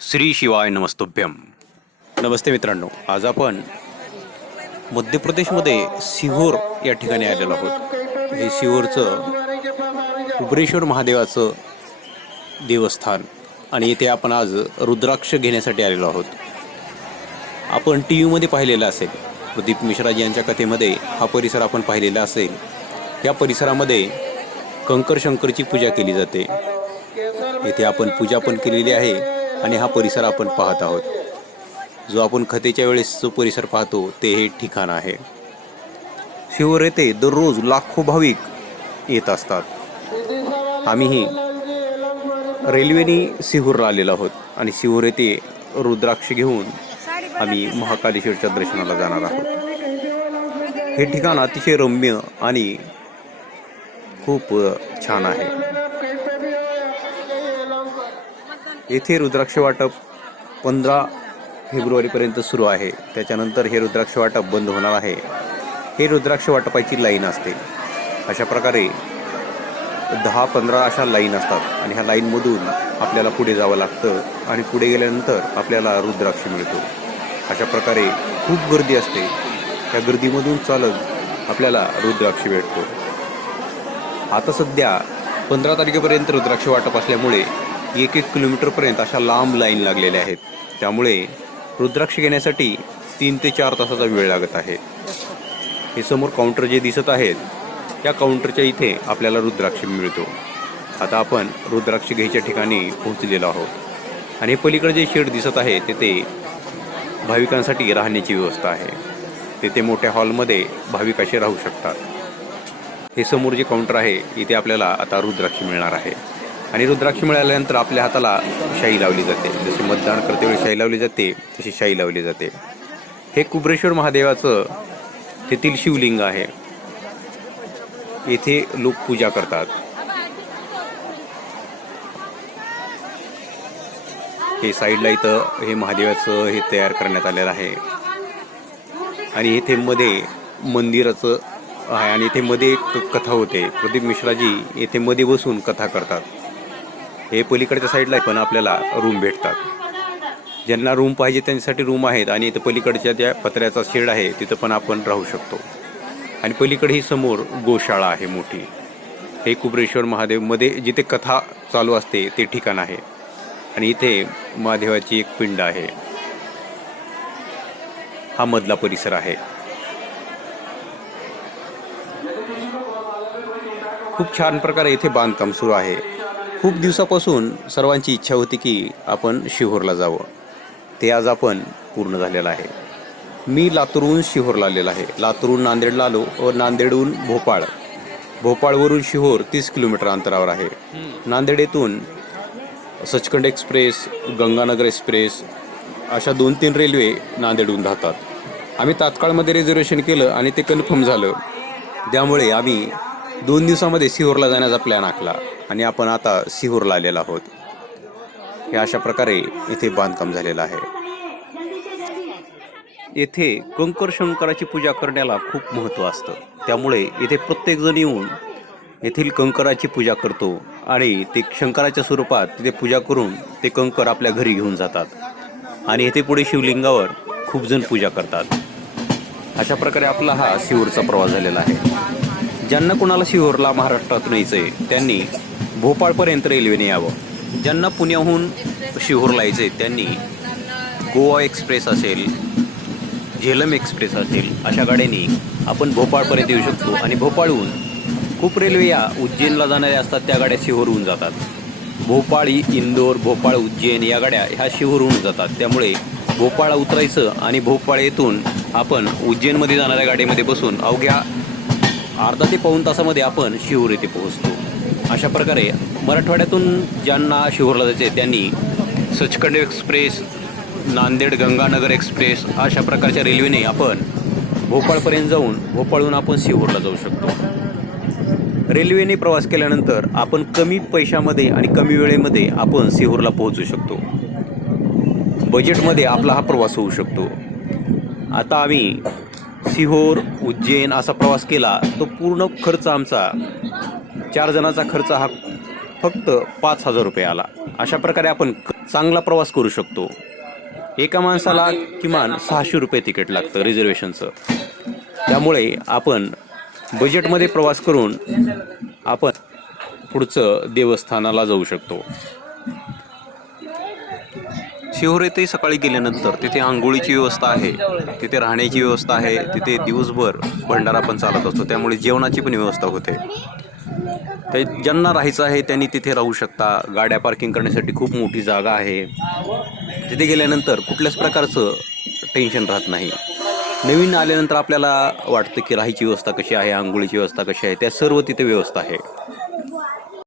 श्री शिवाय नमस्तुभ्यम. नमस्ते मित्रांनो आज आपण मध्य प्रदेशमध्ये सिहोर या ठिकाणी आलेलो आहोत. हे सिहोरचं उबरेश्वर महादेवाचं देवस्थान आणि इथे आपण आज रुद्राक्ष घेण्यासाठी आलेलो आहोत. आपण टी व्हीमध्ये पाहिलेलं असेल प्रदीप मिश्राजी यांच्या कथेमध्ये हा परिसर आपण पाहिलेला असेल. या परिसरामध्ये कंकर शंकरची पूजा केली जाते. येथे आपण पूजा पण केलेली आहे. आणि हा परिसर आपण पाहत आहोत. जो आपण खतेच्या वेळेस जो परिसर पाहतो ते हे ठिकाण आहे. शिवर येथे दररोज लाखो भाविक येत असतात. आम्हीही रेल्वेने शिहूरला आलेलो आहोत आणि सिहोर येथे रुद्राक्ष घेऊन आम्ही महाकालेश्वरच्या दर्शनाला जाणार आहोत. हे ठिकाण अतिशय रम्य आणि खूप छान आहे. येथे रुद्राक्ष वाटप पंधरा फेब्रुवारीपर्यंत सुरू आहे. त्याच्यानंतर हे रुद्राक्ष वाटप बंद होणार आहे. हे रुद्राक्ष वाटपाची लाईन असते. अशा प्रकारे दहा पंधरा अशा लाईन असतात आणि ह्या लाईनमधून आपल्याला पुढे जावं लागतं आणि पुढे गेल्यानंतर आपल्याला रुद्राक्ष मिळतो. अशा प्रकारे खूप गर्दी असते. त्या गर्दीमधून चालत आपल्याला रुद्राक्ष भेटतो. आता सध्या पंधरा तारखेपर्यंत रुद्राक्ष वाटप असल्यामुळे एक एक किलोमीटरपर्यंत अशा लांब लाईन लागलेल्या आहेत. त्यामुळे रुद्राक्ष घेण्यासाठी तीन ते चार तासाचा वेळ लागत आहे. हे समोर काउंटर जे दिसत आहेत त्या काउंटरच्या इथे आपल्याला रुद्राक्ष मिळतो. आता आपण रुद्राक्ष घ्यायच्या ठिकाणी पोहोचलेलो आहोत. आणि हे पलीकडे जे शेड दिसत आहे तेथे भाविकांसाठी राहण्याची व्यवस्था आहे. तेथे मोठ्या हॉलमध्ये भाविक असे राहू शकतात. हे समोर जे काउंटर आहे इथे आपल्याला आता रुद्राक्ष मिळणार आहे. आणि रुद्राक्ष मिळाल्यानंतर आपल्या हाताला शाई लावली जाते. जशी मतदान करतेवेळी शाई लावली जाते तशी शाई लावली जाते. हे कुबरेश्वर महादेवाचं तेथील शिवलिंग आहे. येथे लोक पूजा करतात. हे साईडला इथं हे महादेवाचं हे तयार करण्यात आलेलं आहे. आणि इथे मध्ये मंदिराचं आहे आणि इथे मध्ये एक कथा होते. प्रदीप मिश्राजी येथे मध्ये बसून कथा करतात. हे पलीकडच्या साईडला पण आपल्याला रूम भेटतात. ज्यांना रूम पाहिजे त्यांच्यासाठी रूम आहेत आणि इथं पलीकडच्या ज्या पत्र्याचा शेड आहे तिथं पण आपण राहू शकतो. आणि पलीकडे ही समोर गोशाळा आहे मोठी. हे कुबरेश्वर महादेवमध्ये जिथे कथा चालू असते ते ठिकाण आहे. आणि इथे महादेवाची एक पिंड आहे. हा मधला परिसर आहे. खूप छान प्रकारे इथे बांधकाम सुरू आहे. खूप दिवसापासून सर्वांची इच्छा होती की आपण शिहोरला जावं. ते आज आपण पूर्ण झालेलं आहे. मी लातूरहून शिहोरला आलेलो आहे. लातूरहून नांदेडला आलो व नांदेडहून भोपाळ. भोपाळवरून शिहोर तीस किलोमीटर अंतरावर आहे. नांदेड येथून सचखंड एक्सप्रेस गंगानगर एक्सप्रेस अशा दोन तीन रेल्वे नांदेडहून धावतात. आम्ही तात्काळमध्ये रिझर्वेशन केलं आणि ते कन्फर्म झालं. त्यामुळे आम्ही दोन दिवसामध्ये सिहोरला जाण्याचा प्लॅन आखला आणि आपण आता सिहोरला आलेलो आहोत. हे अशा प्रकारे इथे बांधकाम झालेलं आहे. येथे कंकर शंकराची पूजा करण्याला खूप महत्त्व असतं. त्यामुळे इथे प्रत्येकजण येऊन येथील कंकराची पूजा करतो आणि ते शंकराच्या स्वरूपात तिथे पूजा करून ते कंकर आपल्या घरी घेऊन जातात. आणि येथे पुढे शिवलिंगावर खूप जण पूजा करतात. अशा प्रकारे आपला हा सिहोरचा प्रवास झालेला आहे. ज्यांना कुणाला शिहोरला महाराष्ट्रातून यायचं आहे त्यांनी भोपाळपर्यंत रेल्वेने यावं. ज्यांना पुण्याहून शिहोरला यायचं आहे त्यांनी गोवा एक्सप्रेस असेल झेलम एक्सप्रेस असेल अशा गाड्यांनी आपण भोपाळपर्यंत येऊ शकतो. आणि भोपाळहून खूप रेल्वे या उज्जैनला जाणाऱ्या असतात त्या गाड्या शिहोरहून जातात. भोपाळ इंदोर भोपाळ उज्जैन या गाड्या ह्या शिहोरहून जातात. त्यामुळे भोपाळला उतरायचं आणि भोपाळ येथून आपण उज्जैनमध्ये जाणाऱ्या गाडीमध्ये बसून अवघ्या अर्धा ते पाऊण तासामध्ये आपण शिहूर येथे पोहोचतो. अशा प्रकारे मराठवाड्यातून ज्यांना शिहूरला जायचे आहे त्यांनी सचखंड एक्सप्रेस नांदेड गंगानगर एक्सप्रेस अशा प्रकारच्या रेल्वेने आपण भोपाळपर्यंत जाऊन भोपाळहून आपण शिहूरला जाऊ शकतो. रेल्वेने प्रवास केल्यानंतर आपण कमी पैशामध्ये आणि कमी वेळेमध्ये आपण सिहूरला पोहोचू शकतो. बजेटमध्ये आपला हा प्रवास होऊ शकतो. आता आम्ही सिहोर उज्जैन असा प्रवास केला तो पूर्ण खर्च आमचा चार जणाचा खर्च हा फक्त पाच हजार रुपये आला. अशा प्रकारे आपण चांगला प्रवास करू शकतो. एका माणसाला किमान सहाशे रुपये तिकीट लागतं रिझर्वेशनचं. त्यामुळे आपण बजेटमध्ये प्रवास करून आपण पुढचं देवस्थानाला जाऊ शकतो. शिहोर येथे सकाळी गेल्यानंतर तिथे आंघोळीची व्यवस्था आहे तिथे राहण्याची व्यवस्था आहे तिथे दिवसभर भंडारा पण चालत असतो त्यामुळे जेवणाची पण व्यवस्था होते. ते ज्यांना राहायचं आहे त्यांनी तिथे राहू शकता. गाड्या पार्किंग करण्यासाठी खूप मोठी जागा आहे. तिथे गेल्यानंतर कुठल्याच प्रकारचं टेन्शन राहत नाही. नवीन आल्यानंतर आपल्याला वाटतं की राहायची व्यवस्था कशी आहे आंघोळीची व्यवस्था कशी आहे त्या सर्व तिथे व्यवस्था आहे.